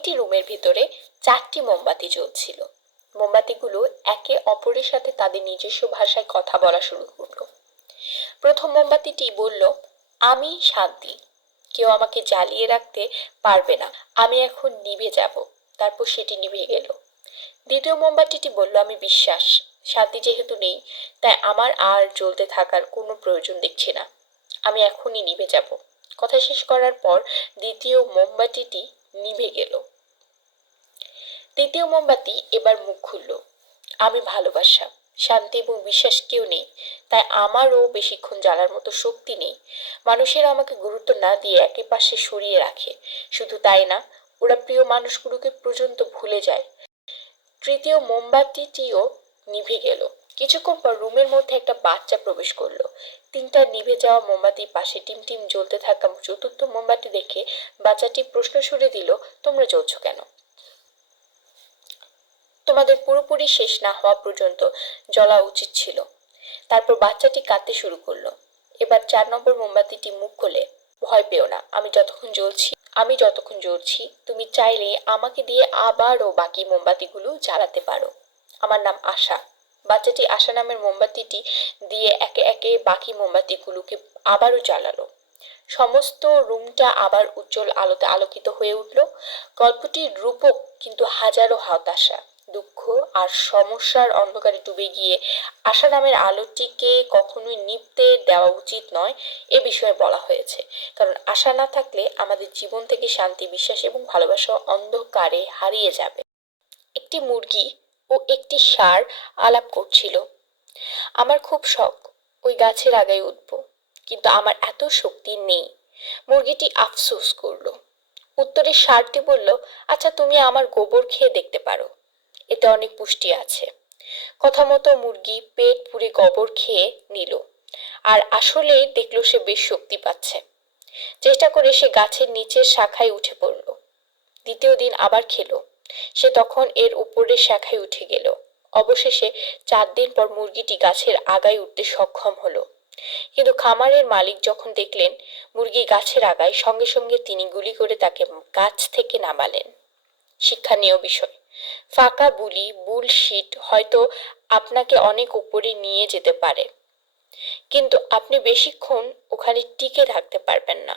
একটি রুমের ভিতরে 4টি মোমবাতি জ্বলছিল। মোমবাতিগুলো একে অপরের সাথে তাদের নিজস্ব ভাষায় কথা বলা শুরু করলো। প্রথম মোমবাতিটি বলল, আমি শান্তি, কেউ আমাকে জ্বালিয়ে রাখতে পারবে না, আমি এখন নিভে যাব। তারপর সেটি নিভে গেল। দ্বিতীয় মোমবাতিটি বলল, আমি বিশ্বাস, শান্তি যেহেতু নেই তাই আমার আর জ্বলতে থাকার কোনো প্রয়োজন দেখছি না, আমি এখনই নিভে যাব। কথা শেষ করার পর দ্বিতীয় মোমবাতিটি নিভে গেল। তৃতীয় মোমবাতি এবার মুখ খুলল, আমি ভালোবাসা, শান্তি এবং বিশ্বাস কেউ নেই, তাই আমারও বেশিক্ষণ জ্বালার মতো শক্তি নেই। মানুষেরা আমাকে গুরুত্ব না দিয়ে একে পাশে সরিয়ে রাখে। শুধু তাই না, ওরা প্রিয় মানুষগুলোকে পর্যন্ত ভুলে যায়। তৃতীয় মোমবাতিটিও নিভে গেল। কিছুক্ষণ পর রুমের মধ্যে একটা বাচ্চা প্রবেশ করলো। 3টা নিভে যাওয়া মোমবাতির পাশে টিম জ্বলতে থাকা চতুর্থ মোমবাতি দেখে বাচ্চাটি প্রশ্ন ছুড়ে দিল, তোমরা জ্বলছো কেন? তোমাদের পুরোপুরি শেষ না হওয়া পর্যন্ত জ্বলা উচিত ছিল। তারপর বাচ্চাটি কাঁদতে শুরু করলো। এবার 4 নম্বর মোমবাতিটি মুখ খুলে, ভয় পেও না, আমি যতক্ষণ জ্বলছি তুমি চাইলে আমাকে দিয়ে আবারও বাকি মোমবাতিগুলো জ্বালাতে পারো। আমার নাম আশা। বাচ্চাটি আশা নামের মোমবাতিটি দিয়ে একে একে বাকি মোমবাতিগুলোকে আবারও জ্বালালো। সমস্ত রুমটা আবার উজ্জ্বল আলোতে আলোকিত হয়ে উঠল। গল্পটির রূপক কিন্তু হাজারো হতাশা, দুঃখ আর সমস্যার অন্ধকারে ডুবে গিয়ে আশা নামের আলোটিকে কখনোই নিভতে দেওয়া উচিত নয় এ বিষয়ে বলা হয়েছে। কারণ আশা না থাকলে আমাদের জীবন থেকে শান্তি, বিশ্বাস এবং ভালোবাসা অন্ধকারে হারিয়ে যাবে। একটি মুরগি ও একটি ষাঁড় আলাপ করছিল। আমার খুব শখ ওই গাছের আগায় উঠবো, কিন্তু আমার এত শক্তি নেই। মুরগিটি আফসোস করলো। উত্তরে ষাঁড়টি বলল, আচ্ছা তুমি আমার গোবর খেয়ে দেখতে পারো, এতে অনেক পুষ্টি আছে। কথা মতো মুরগি পেট পুরে গোবর খেয়ে নিল, আর আসলেই দেখলো সে বেশ শক্তি পাচ্ছে। চেষ্টা করে সে গাছের নিচের শাখায় উঠে পড়ল। দ্বিতীয় দিন আবার খেলো, সে তখন এর উপরের শাখায় উঠে গেল। অবশেষে 4 দিন পর মুরগিটি গাছের আগায় উঠতে সক্ষম হলো। কিন্তু খামারের মালিক যখন দেখলেন মুরগি গাছের আগায়, সঙ্গে সঙ্গে তিনি গুলি করে তাকে গাছ থেকে নামালেন। শিক্ষণীয় বিষয়, ফাঁকা বুলশিট হয়তো আপনাকে অনেক উপরে নিয়ে যেতে পারে, কিন্তু আপনি বেশিক্ষণ ওখানে টিকে থাকতে পারবেন না।